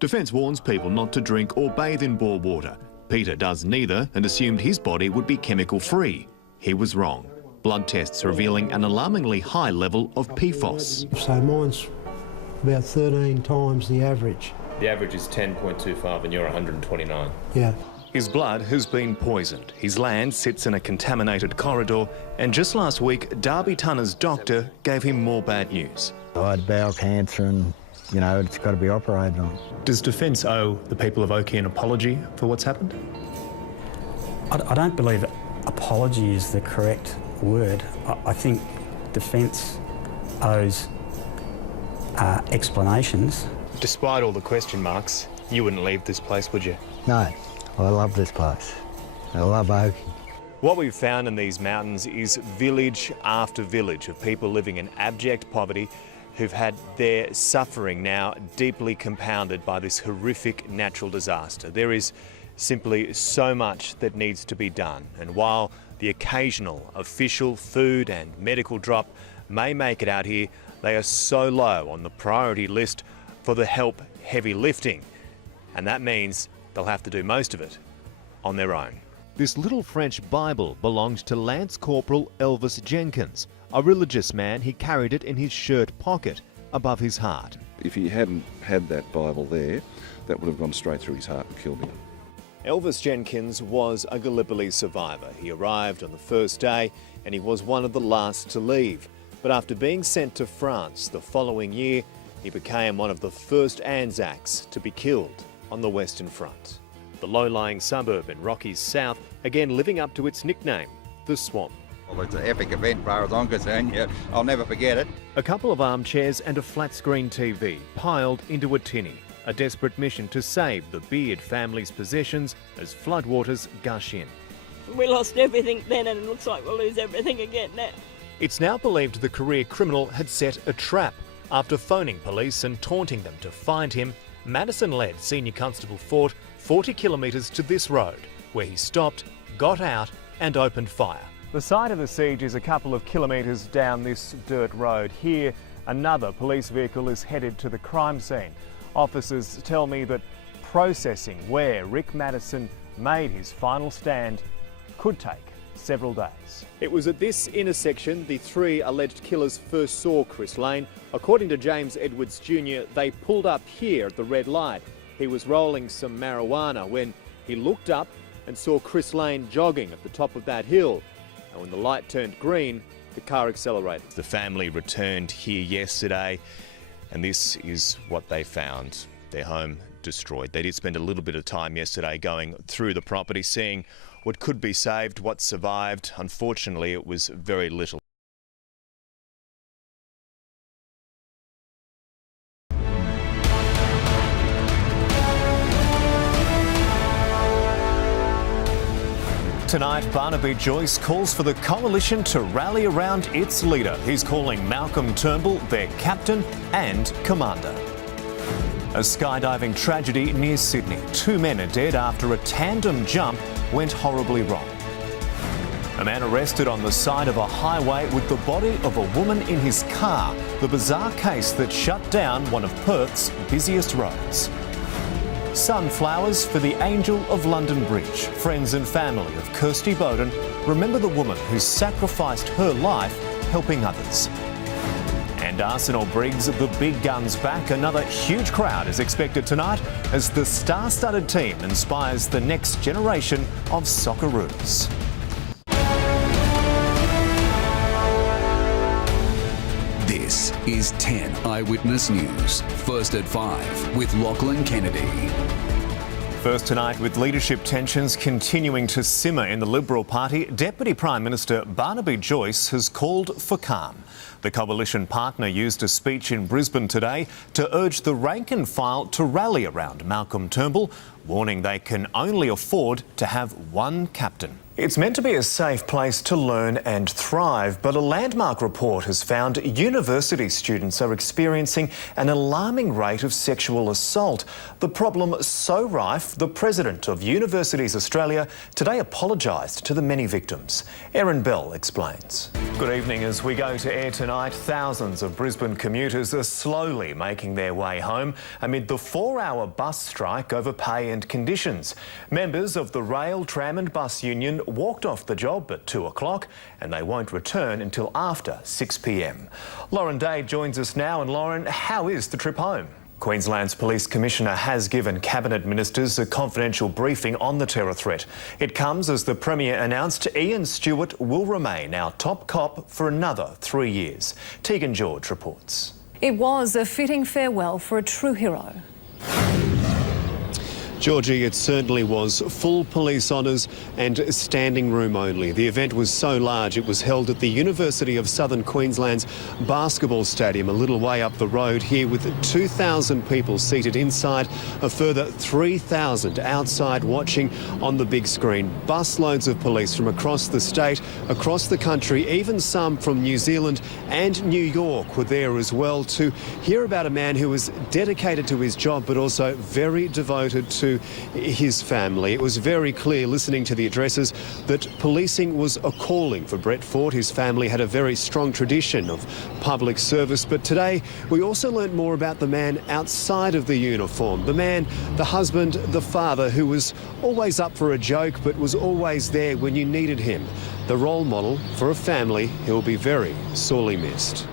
Defence warns people not to drink or bathe in bore water. Peter does neither and assumed his body would be chemical-free. He was wrong. Blood tests revealing an alarmingly high level of PFOS. So mine's about 13 times the average. The average is 10.25 and you're 129. Yeah. His blood has been poisoned. His land sits in a contaminated corridor, and just last week, Darby Tunner's doctor gave him more bad news. I had bowel cancer and, you know, it's got to be operated on. Does Defence owe the people of Oakey an apology for what's happened? I don't believe apology is the correct word. I think Defence owes explanations. Despite all the question marks, you wouldn't leave this place, would you? No, I love this place. I love Oakey. What we've found in these mountains is village after village of people living in abject poverty who've had their suffering now deeply compounded by this horrific natural disaster. There is simply so much that needs to be done, and while the occasional official food and medical drop may make it out here, they are so low on the priority list for the help heavy lifting, and that means they'll have to do most of it on their own. This little French Bible belonged to Lance Corporal Elvis Jenkins. A religious man, he carried it in his shirt pocket above his heart. If he hadn't had that Bible there, that would have gone straight through his heart and killed him. Elvis Jenkins was a Gallipoli survivor. He arrived on the first day and he was one of the last to leave. But after being sent to France the following year, he became one of the first Anzacs to be killed on the Western Front. The low-lying suburb in Rocky's south, again living up to its nickname, the Swamp. Well, it's an epic event, as far as I'm concerned. Yeah, I'll never forget it. A couple of armchairs and a flat-screen TV piled into a tinny. A desperate mission to save the Beard family's possessions as floodwaters gush in. We lost everything then, and it looks like we'll lose everything again now. It's now believed the career criminal had set a trap. After phoning police and taunting them to find him, Madison-led Senior Constable Fort 40 kilometres to this road, where he stopped, got out and opened fire. The site of the siege is a couple of kilometres down this dirt road. Here, another police vehicle is headed to the crime scene. Officers tell me that processing where Rick Madison made his final stand could take several days. It was at this intersection the three alleged killers first saw Chris Lane. According to James Edwards Jr., they pulled up here at the red light. He was rolling some marijuana when he looked up and saw Chris Lane jogging at the top of that hill. And when the light turned green, the car accelerated. The family returned here yesterday, and this is what they found. Their home destroyed. They did spend a little bit of time yesterday going through the property, seeing what could be saved, what survived. Unfortunately, it was very little. Tonight, Barnaby Joyce calls for the coalition to rally around its leader. He's calling Malcolm Turnbull their captain and commander. A skydiving tragedy near Sydney. Two men are dead after a tandem jump went horribly wrong. A man arrested on the side of a highway with the body of a woman in his car. The bizarre case that shut down one of Perth's busiest roads. Sunflowers for the Angel of London Bridge. Friends and family of Kirsty Bowden remember the woman who sacrificed her life helping others. And Arsenal Briggs, the big guns back. Another huge crowd is expected tonight as the star-studded team inspires the next generation of Socceroos. This is 10 Eyewitness News. First at 5 with Lachlan Kennedy. First tonight, with leadership tensions continuing to simmer in the Liberal Party, Deputy Prime Minister Barnaby Joyce has called for calm. The coalition partner used a speech in Brisbane today to urge the rank and file to rally around Malcolm Turnbull, warning they can only afford to have one captain. It's meant to be a safe place to learn and thrive, but a landmark report has found university students are experiencing an alarming rate of sexual assault. The problem so rife, the President of Universities Australia today apologised to the many victims. Erin Bell explains. Good evening. As we go to air tonight, thousands of Brisbane commuters are slowly making their way home amid the 4-hour bus strike over pay and conditions. Members of the Rail, Tram and Bus Union walked off the job at 2 o'clock and they won't return until after 6 p.m. Lauren Day joins us now. And Lauren, how is the trip home? Queensland's Police Commissioner has given Cabinet Ministers a confidential briefing on the terror threat. It comes as the Premier announced Ian Stewart will remain our top cop for another 3 years. Tegan George reports. It was a fitting farewell for a true hero. Georgie, it certainly was. Full police honours and standing room only. The event was so large it was held at the University of Southern Queensland's basketball stadium a little way up the road here, with 2,000 people seated inside, a further 3,000 outside watching on the big screen. Busloads of police from across the state, across the country, even some from New Zealand and New York were there as well to hear about a man who was dedicated to his job but also very devoted to his family. It was very clear, listening to the addresses, that policing was a calling for Brett Ford. His family had a very strong tradition of public service. But today we also learnt more about the man outside of the uniform, the man, the husband, the father, who was always up for a joke but was always there when you needed him. The role model for a family who will be very sorely missed.